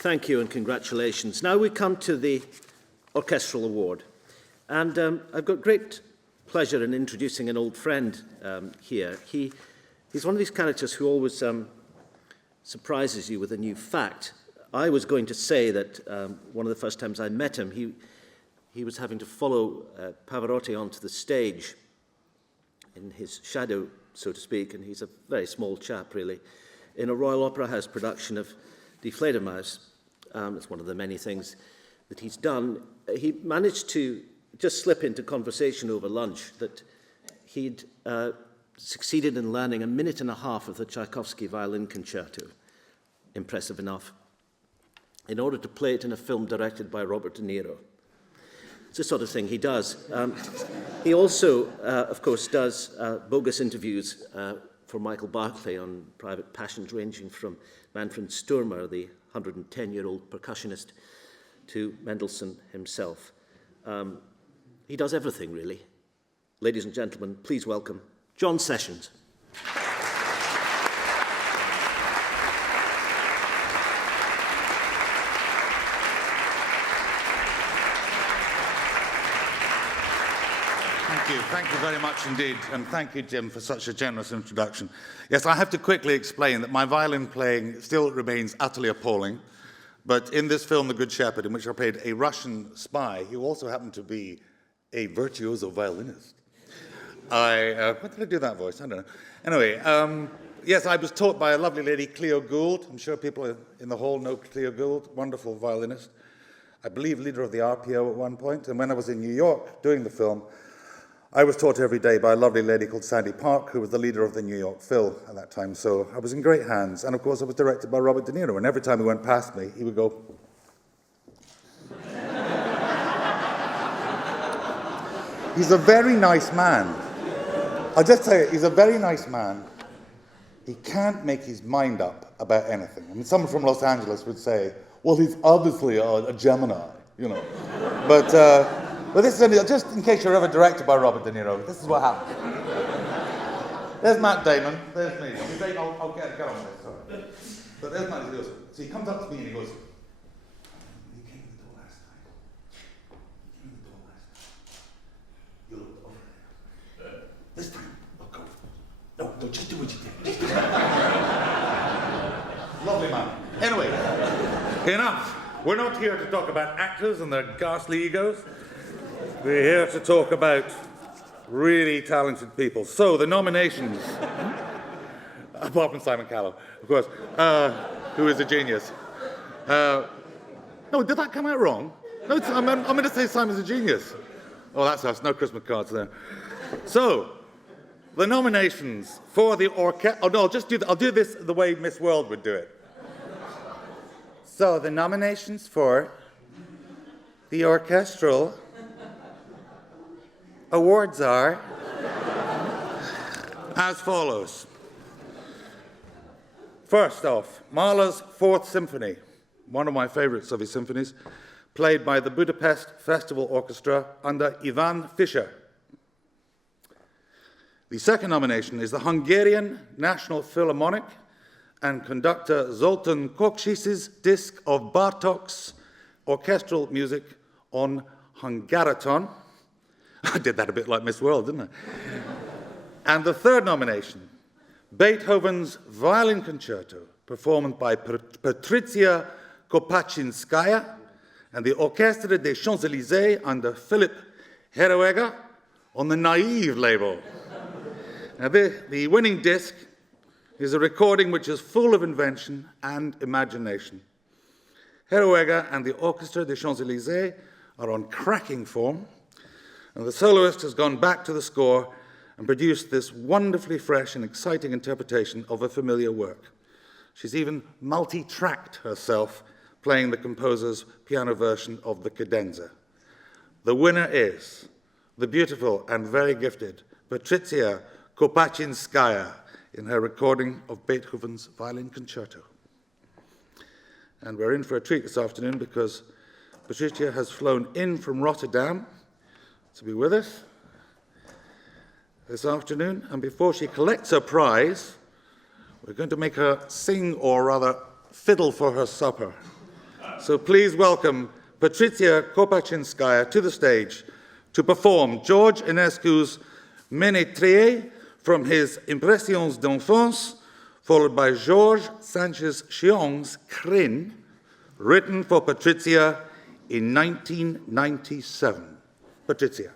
Thank you and congratulations. Now we come to the Orchestral Award. And I've got great pleasure in introducing an old friend here. He's one of these characters who always surprises you with a new fact. I was going to say that one of the first times I met him, he was having to follow Pavarotti onto the stage in his shadow, so to speak, and he's a very small chap, really, in a Royal Opera House production of Die Fledermaus. It's one of the many things that he's done. He managed to just slip into conversation over lunch that he'd succeeded in learning a minute and a half of the Tchaikovsky violin concerto, impressive enough, in order to play it in a film directed by Robert De Niro. It's the sort of thing he does. He also, of course, does bogus interviews for Michael Barclay on private passions, ranging from Manfred Sturmer, the 110-year-old percussionist, to Mendelssohn himself. He does everything, really. Ladies and gentlemen, please welcome John Sessions. Thank you very much indeed, and thank you, Jim, for such a generous introduction. Yes, I have to quickly explain that my violin playing still remains utterly appalling, but in this film, The Good Shepherd, in which I played a Russian spy who also happened to be a virtuoso violinist. What did I do that voice? I don't know. Anyway, yes, I was taught by a lovely lady, Cleo Gould. I'm sure people in the hall know Cleo Gould, wonderful violinist. I believe leader of the RPO at one point, and when I was in New York doing the film, I was taught every day by a lovely lady called Sandy Park, who was the leader of the New York Phil at that time. So I was in great hands. And of course, I was directed by Robert De Niro. And every time he went past me, he would go. He's a very nice man. I'll just tell you, he's a very nice man. He can't make his mind up about anything. I mean, someone from Los Angeles would say, well, he's obviously a Gemini, you know. But this is only, just in case you're ever directed by Robert De Niro, this is what happens. There's Matt Damon, there's me. I'll get on with this, sorry. But there's Matt, he goes, so he comes up to me and he goes, when you came in the door last night, you looked over there. This time, look over. No, just do what you did. Lovely man. Anyway, enough. We're not here to talk about actors and their ghastly egos. We're here to talk about really talented people. So, the nominations, apart from Simon Callow, of course, who is a genius. No, did that come out wrong? No, I'm going to say Simon's a genius. Oh, that's us, no Christmas cards there. So, the nominations for the orchestra. Oh, no, I'll do this the way Miss World would do it. So, the nominations for the Orchestral Awards are as follows. First off, Mahler's Fourth Symphony, one of my favorites of his symphonies, played by the Budapest Festival Orchestra under Ivan Fischer. The second nomination is the Hungarian National Philharmonic and conductor Zoltan Koksis's disc of Bartók's orchestral music on Hungaraton. I did that a bit like Miss World, didn't I? And the third nomination, Beethoven's Violin Concerto, performed by Patricia Kopatchinskaja and the Orchestre des Champs-Élysées under Philip Herreweghe on the Naive label. Now, the winning disc is a recording which is full of invention and imagination. Herreweghe and the Orchestre des Champs-Élysées are on cracking form, and the soloist has gone back to the score and produced this wonderfully fresh and exciting interpretation of a familiar work. She's even multi-tracked herself, playing the composer's piano version of the cadenza. The winner is the beautiful and very gifted Patricia Kopatchinskaja in her recording of Beethoven's Violin Concerto. And we're in for a treat this afternoon because Patricia has flown in from Rotterdam to be with us this afternoon, and before she collects her prize, we're going to make her sing, or rather fiddle, for her supper. So please welcome Patricia Kopatchinskaja to the stage to perform George Enescu's Ménétrier from his Impressions d'enfance, followed by Georges Sanchez-Chiong's Crin, written for Patricia in 1997. Patricia.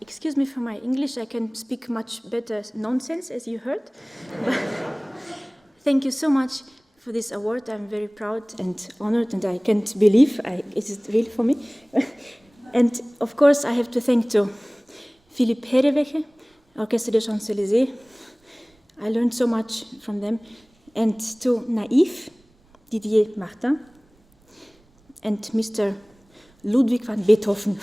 excuse me for my English, I can speak much better nonsense, as you heard. Thank you so much for this award. I'm very proud and honored, and I can't believe it is real for me. And of course, I have to thank to Philippe Hereweghe, Orchestre des Champs-Élysées. I learned so much from them. And to Naïf, Didier Martin, and Mr. Ludwig van Beethoven.